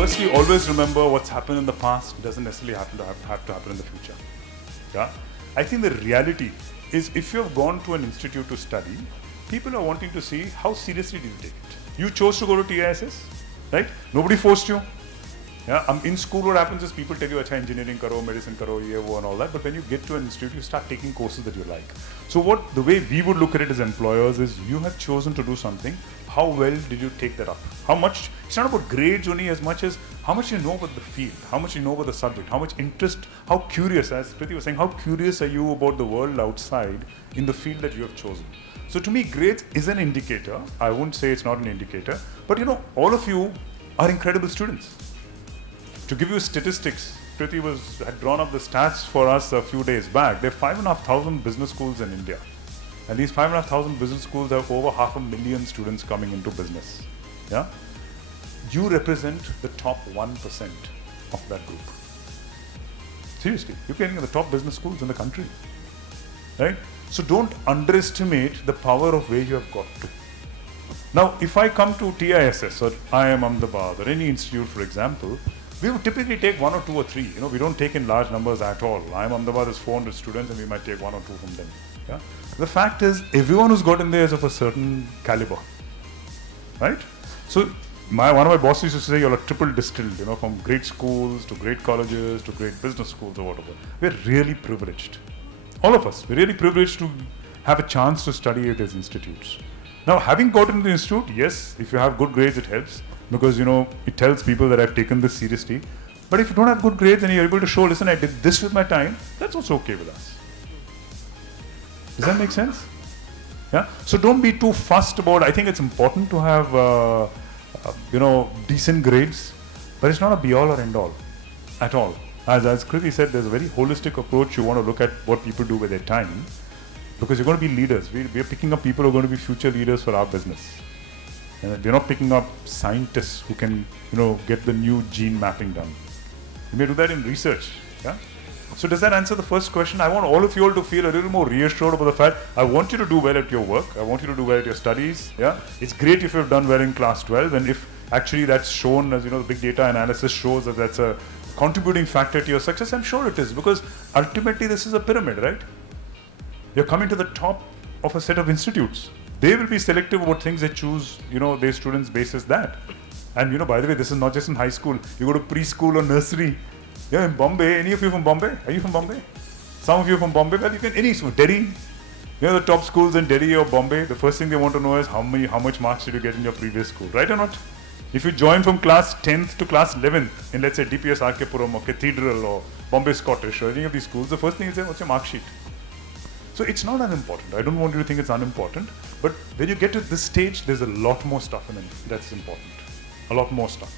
Firstly, always remember what's happened in the past doesn't necessarily have to happen in the future. Yeah? I think the reality is if you have gone to an institute to study, people are wanting to see how seriously did you take it. You chose to go to TISS, right? Nobody forced you. Yeah, in school what happens is people tell you, acha engineering karo, medicine karo, ye wo and all that, but when you get to an institute, you start taking courses that you like. So the way we would look at it as employers is you have chosen to do something, how well did you take that up? How much, it's not about grades only as much as how much you know about the field, how much you know about the subject, how much interest, how curious, as Priti was saying, how curious are you about the world outside in the field that you have chosen? So to me, grades is an indicator. I won't say it's not an indicator, but you know, all of you are incredible students. To give you statistics, Priti had drawn up the stats for us a few days back. There are 5,500 business schools in India. And these 5,500 business schools have over 500,000 students coming into business. Yeah? You represent the top 1% of that group. Seriously, you're getting in the top business schools in the country. Right? So don't underestimate the power of where you have got to. Now, if I come to TISS or IIM Ahmedabad or any institute, for example, we would typically take 1 or 2 or 3. You know, we don't take in large numbers at all. IIM Ahmedabad is 400 students and we might take 1 or 2 from them. Yeah? The fact is, everyone who's got in there is of a certain caliber. Right? So, one of my bosses used to say, you're a triple distilled, you know, from great schools to great colleges to great business schools or whatever. We're really privileged. All of us, we're really privileged to have a chance to study at these institutes. Now, having got into the institute, yes, if you have good grades, it helps. Because, you know, it tells people that I've taken this seriously. But if you don't have good grades and you're able to show, listen, I did this with my time, that's also okay with us. Does that make sense? Yeah? So don't be too fussed about, I think it's important to have, you know, decent grades, but it's not a be-all or end-all at all. As Kriti said, there's a very holistic approach. You want to look at what people do with their time, because you're going to be leaders. We're picking up people who are going to be future leaders for our business. And we're not picking up scientists who can, you know, get the new gene mapping done. You may do that in research. Yeah? So does that answer the first question? I want all of you all to feel a little more reassured about the fact, I want you to do well at your work. I want you to do well at your studies. Yeah? It's great if you've done well in class 12, and if actually that's shown, as you know, the big data analysis shows that that's a contributing factor to your success. I'm sure it is, because ultimately this is a pyramid, right? You're coming to the top of a set of institutes. They will be selective about things they choose, you know, their students basis that. And you know, by the way, this is not just in high school. You go to preschool or nursery. Yeah, in Bombay. Any of you from Bombay? Are you from Bombay? Some of you from Bombay? Well, you can, any school. Delhi. You know, the top schools in Delhi or Bombay, the first thing they want to know is how much marks did you get in your previous school, right or not? If you join from class 10th to class 11th in, let's say, DPS RK Puram or Cathedral or Bombay Scottish or any of these schools, the first thing is, what's your mark sheet? So it's not unimportant. I don't want you to think it's unimportant. But when you get to this stage, there's a lot more stuff in it that's important. A lot more stuff.